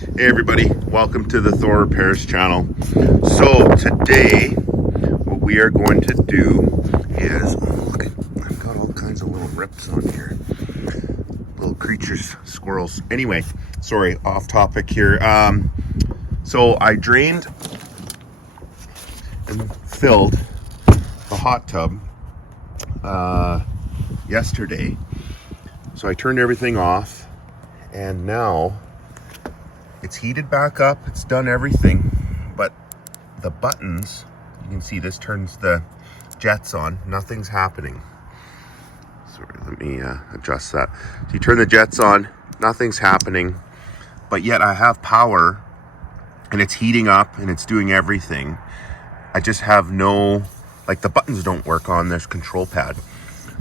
Hey everybody, welcome to the Thor Repairs channel. So today, what we are going to do is, look, I've got all kinds of little rips on here. Little creatures, squirrels. Anyway, sorry, off topic here. So I drained and filled the hot tub yesterday. So I turned everything off and now it's heated back up, it's done everything, but the buttons, you can see this turns the jets on, nothing's happening. Sorry, let me adjust that. So you turn the jets on, nothing's happening, but yet I have power and it's heating up and it's doing everything. I just have no, like the buttons don't work on this control pad.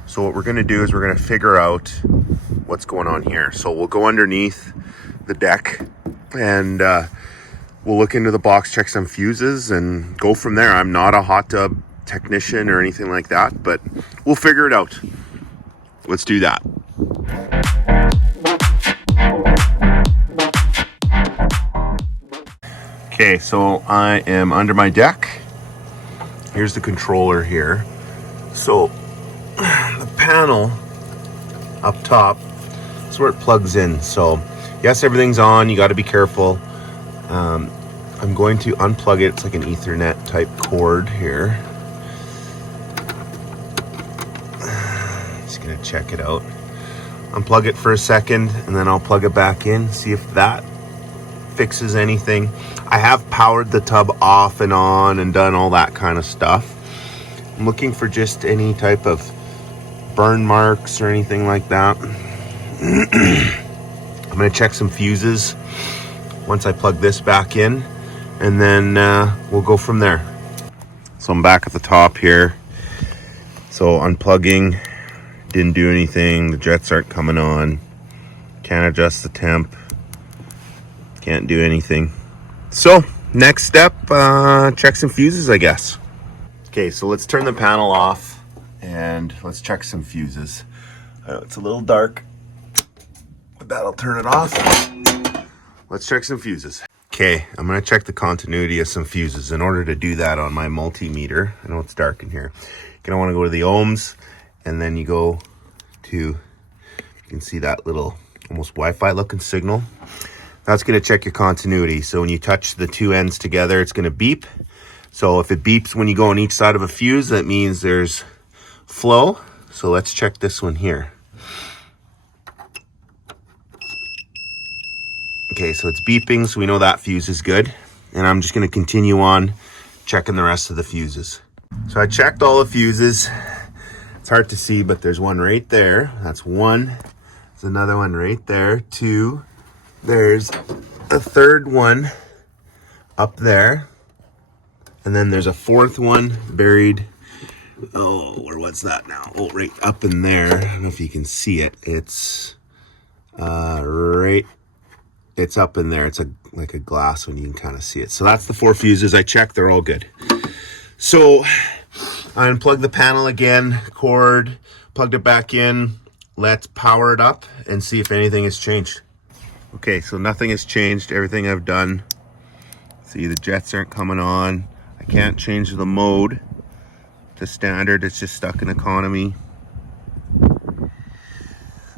So what we're gonna do is we're gonna figure out what's going on here. So we'll go underneath the deck and we'll look into the box, check some fuses and go from there. I'm not a hot tub technician or anything like that, but we'll figure it out. Let's do that. Okay, so I am under my deck. Here's the controller here. So the panel up top, that's where it plugs in. So yes, everything's on, you got to be careful. I'm going to unplug it. It's like an Ethernet type cord here. Just gonna check it out. Unplug it for a second and then I'll plug it back in, see if that fixes anything. I have powered the tub off and on and done all that kind of stuff. I'm looking for just any type of burn marks or anything like that. I'm gonna check some fuses once I plug this back in, and then we'll go from there. So I'm back at the top here. So unplugging, didn't do anything. The jets aren't coming on. Can't adjust the temp. Can't do anything. So next step, check some fuses, I guess. Okay, so let's turn the panel off and let's check some fuses. I know it's a little dark, but that'll turn it off. Let's check some fuses. Okay, I'm gonna check the continuity of some fuses. In order to do that on my multimeter, I know it's dark in here, you're gonna wanna go to the ohms, and then you go to, you can see that little almost Wi-Fi looking signal. That's gonna check your continuity. So when you touch the two ends together, it's gonna beep. So if it beeps when you go on each side of a fuse, that means there's flow. So let's check this one here. Okay, so it's beeping, so we know that fuse is good. And I'm just gonna continue on checking the rest of the fuses. So I checked all the fuses. It's hard to see, but there's one right there. That's one. There's another one right there. Two. There's a third one up there. And then there's a fourth one buried. Oh, or what's that now? Oh, right up in there. I don't know if you can see it. It's right. It's up in there. It's like a glass one. You can kind of see it. So that's the four fuses I checked. They're all good. So I unplugged the panel again, cord, plugged it back in. Let's power it up and see if anything has changed. Okay, so nothing has changed. Everything I've done. See, the jets aren't coming on. I can't change the mode to standard. It's just stuck in economy.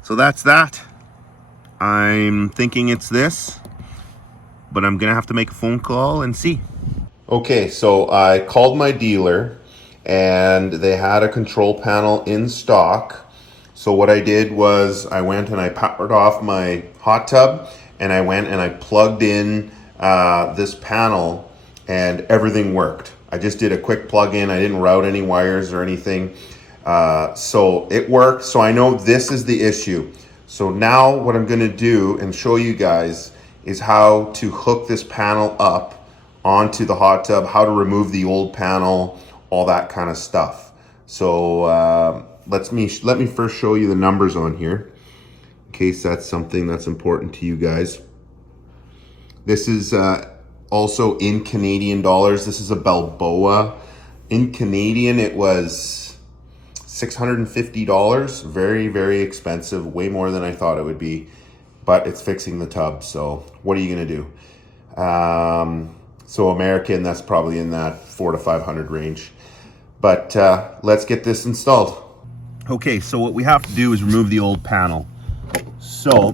So that's that. I'm thinking it's this, but I'm gonna have to make a phone call and see. Okay, so I called my dealer and they had a control panel in stock. So what I did was I went and I powered off my hot tub and I went and I plugged in this panel and everything worked. I just did a quick plug-in. I didn't route any wires or anything. So it worked. So I know this is the issue. So now what I'm gonna do and show you guys is how to hook this panel up onto the hot tub, how to remove the old panel, all that kind of stuff. So let me first show you the numbers on here in case that's something that's important to you guys. This is also in Canadian dollars. This is a Balboa. In Canadian, it was $650. Very, very expensive, way more than I thought it would be. but it's fixing the tub. So what are you gonna do? So American, that's probably in that 400 to 500 range. But let's get this installed. Okay, so what we have to do is remove the old panel. So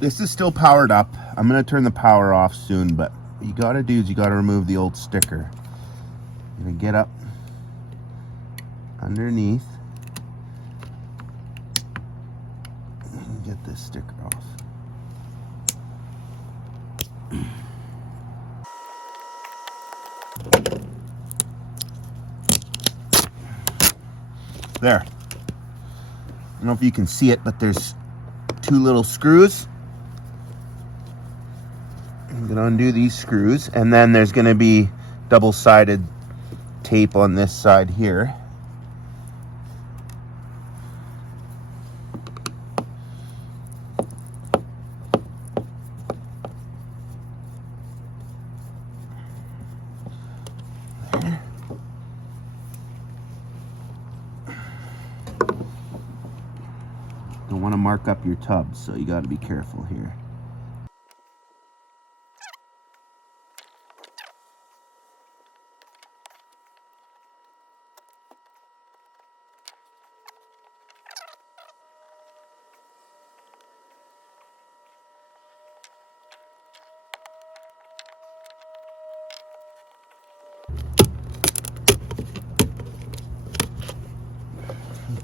this is still powered up. I'm gonna turn the power off soon, but what you gotta do is you gotta remove the old sticker. You're gonna get up underneath and get this sticker off. There. I don't know if you can see it, but there's two little screws. I'm gonna undo these screws, and then there's gonna be double-sided tape on this side here. Don't want to mark up your tub, so you got to be careful here.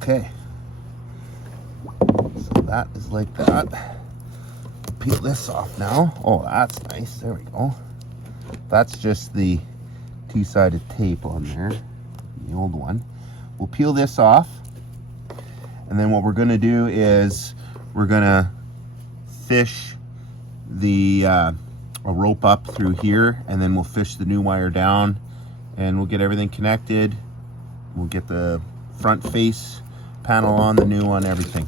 Okay, so that is like that. Peel this off now. Oh, that's nice. There we go. That's just the two-sided tape on there, the old one. We'll peel this off, and then what we're going to do is we're going to fish the a rope up through here, and then we'll fish the new wire down, and we'll get everything connected. We'll get the front face panel on, the new one, everything.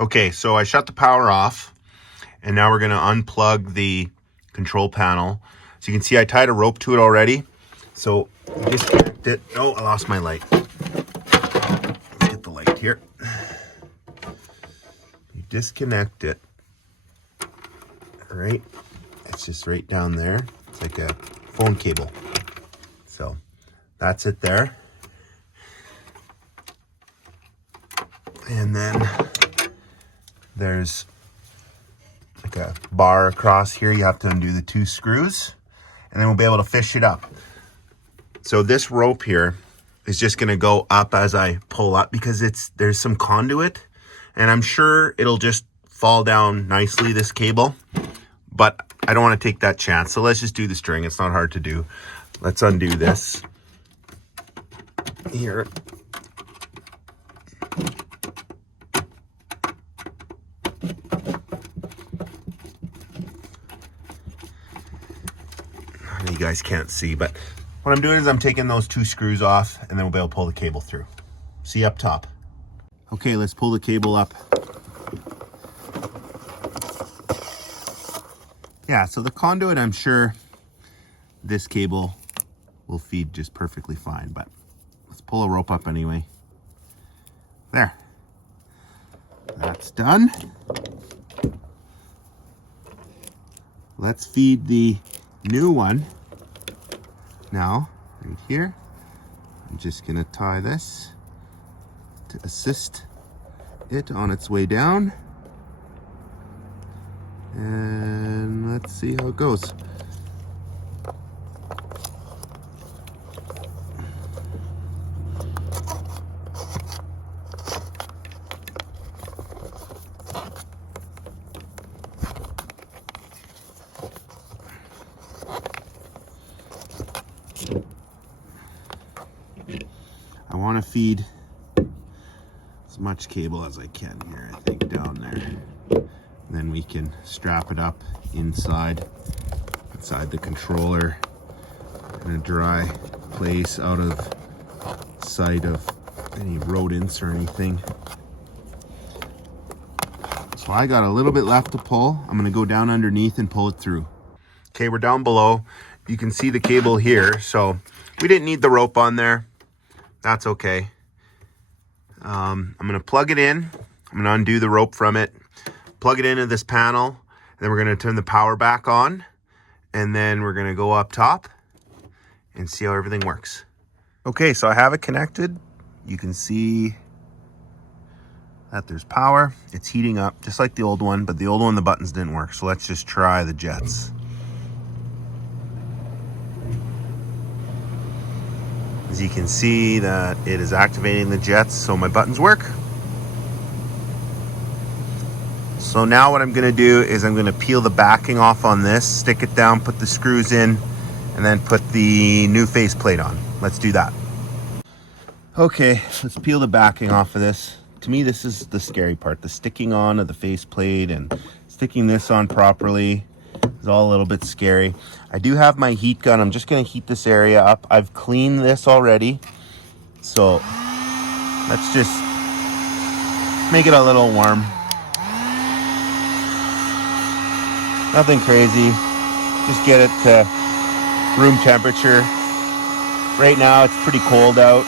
Okay, so I shut the power off, and now we're going to unplug the control panel. So you can see I tied a rope to it already. So you disconnect it. Oh, I lost my light. Let's get the light here. You disconnect it. All right, it's just right down there. It's like a phone cable. So that's it there. And then there's like a bar across here. You have to undo the two screws, and then we'll be able to fish it up. So this rope here is just gonna go up as I pull up, because there's some conduit, and I'm sure it'll just fall down nicely, this cable, but I don't wanna take that chance. So let's just do the string. It's not hard to do. Let's undo this here. You guys can't see, but what I'm doing is I'm taking those two screws off, and then we'll be able to pull the cable through. See up top. Okay, let's pull the cable up. Yeah, so the conduit, I'm sure this cable will feed just perfectly fine, but let's pull a rope up anyway. There. That's done. Let's feed the new one. Now, right here, I'm just gonna tie this to assist it on its way down. And let's see how it goes. I want to feed as much cable as I can here, I think, down there. Then we can strap it up inside the controller in a dry place, out of sight of any rodents or anything. So I got a little bit left to pull. I'm going to go down underneath and pull it through. Okay, we're down below. You can see the cable here, so we didn't need the rope on there. That's okay. I'm going to plug it in. I'm going to undo the rope from it, plug it into this panel, and then we're going to turn the power back on, and then we're going to go up top and see how everything works. Okay, so I have it connected. You can see that there's power. It's heating up just like the old one, but the old one, the buttons didn't work. So let's just try the jets. As you can see that it is activating the jets, so my buttons work. So now what I'm gonna do is I'm gonna peel the backing off on this, stick it down, put the screws in, and then put the new faceplate on. Let's do that. Okay, let's peel the backing off of this. To me, this is the scary part, the sticking on of the faceplate and sticking this on properly is all a little bit scary. I do have my heat gun. I'm just gonna heat this area up. I've cleaned this already. So let's just make it a little warm. Nothing crazy. Just get it to room temperature. Right now it's pretty cold out.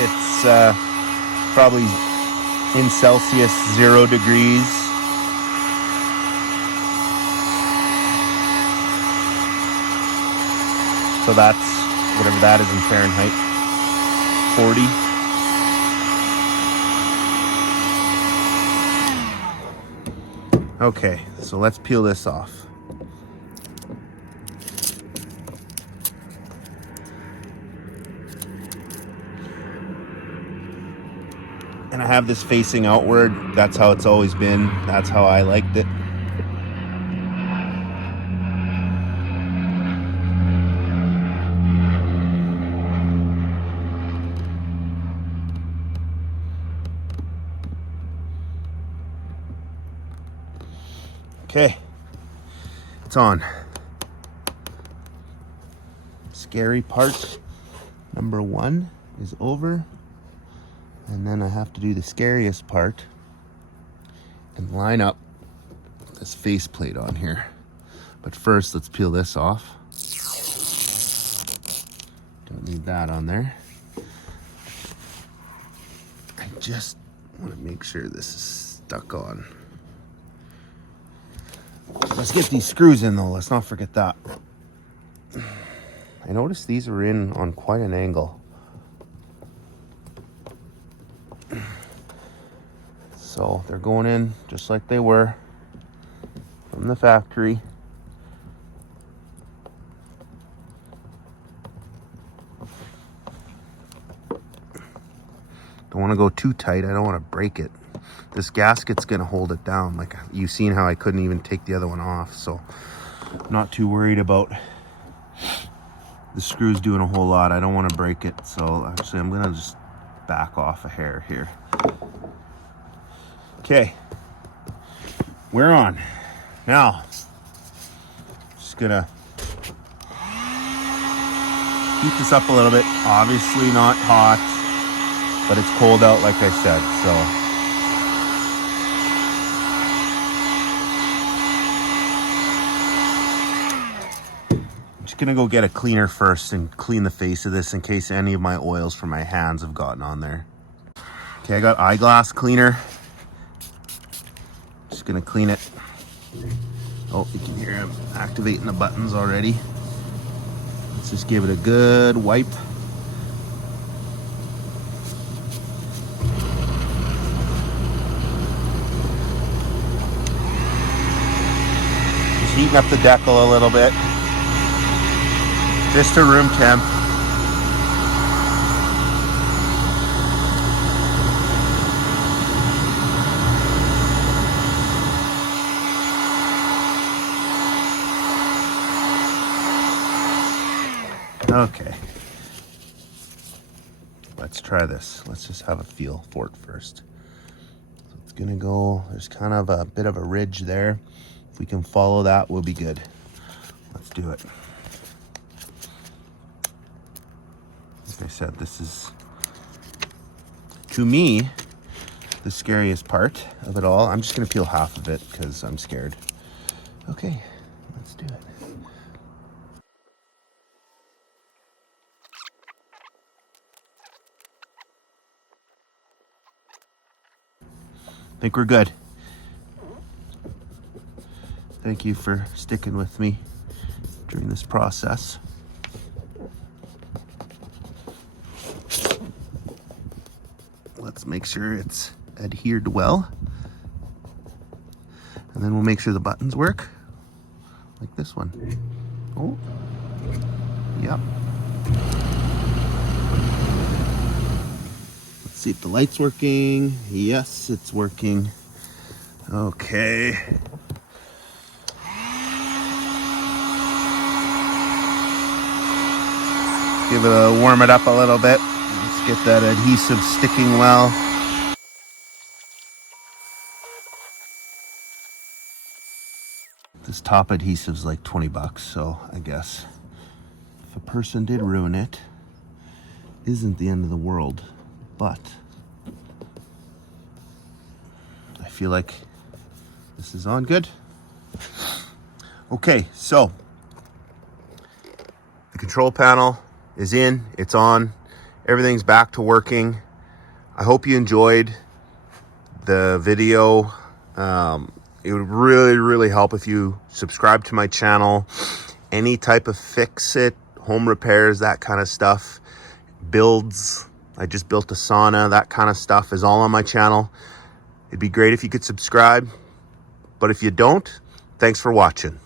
It's probably in Celsius 0 degrees. So that's whatever that is in Fahrenheit. 40. Okay, so let's peel this off. And I have this facing outward. That's how it's always been. That's how I liked it. Okay, it's on. Scary part number 1 is over. And then I have to do the scariest part and line up this faceplate on here. But first, let's peel this off. Don't need that on there. I just want to make sure this is stuck on. Let's get these screws in though, let's not forget that. I noticed these are in on quite an angle. So they're going in just like they were from the factory. Don't want to go too tight. I don't want to break it. This gasket's going to hold it down. Like you've seen how I couldn't even take the other one off. So I'm not too worried about the screws doing a whole lot. I don't want to break it. So actually I'm going to just back off a hair here. Okay, we're on. Now, just gonna heat this up a little bit. Obviously not hot, but it's cold out like I said, so. I'm just gonna go get a cleaner first and clean the face of this in case any of my oils from my hands have gotten on there. Okay, I got eyeglass cleaner. Just gonna clean it. Oh, you can hear him activating the buttons already. Let's just give it a good wipe. Just heating up the decal a little bit. Just to room temp. Okay, let's try this. Let's just have a feel for it first. So it's gonna go, there's kind of a bit of a ridge there. If we can follow that, we'll be good. Let's do it. Like I said, this is, to me, the scariest part of it all. I'm just gonna peel half of it because I'm scared. Okay, let's do it. I think we're good. Thank you for sticking with me during this process. Let's make sure it's adhered well. And then we'll make sure the buttons work, like this one. Oh, yep. Let's see if the light's working. Yes, it's working. Okay. Give it a warm it up a little bit. Let's get that adhesive sticking well. This top adhesive's like 20 bucks, so I guess if a person did ruin it, isn't the end of the world. But I feel like this is on good. Okay, so the control panel is in, it's on, everything's back to working. I hope you enjoyed the video. It would really help if you subscribe to my channel. Any type of fix-it, home repairs, that kind of stuff, builds, I just built a sauna, that kind of stuff is all on my channel. It'd be great if you could subscribe, but if you don't, thanks for watching.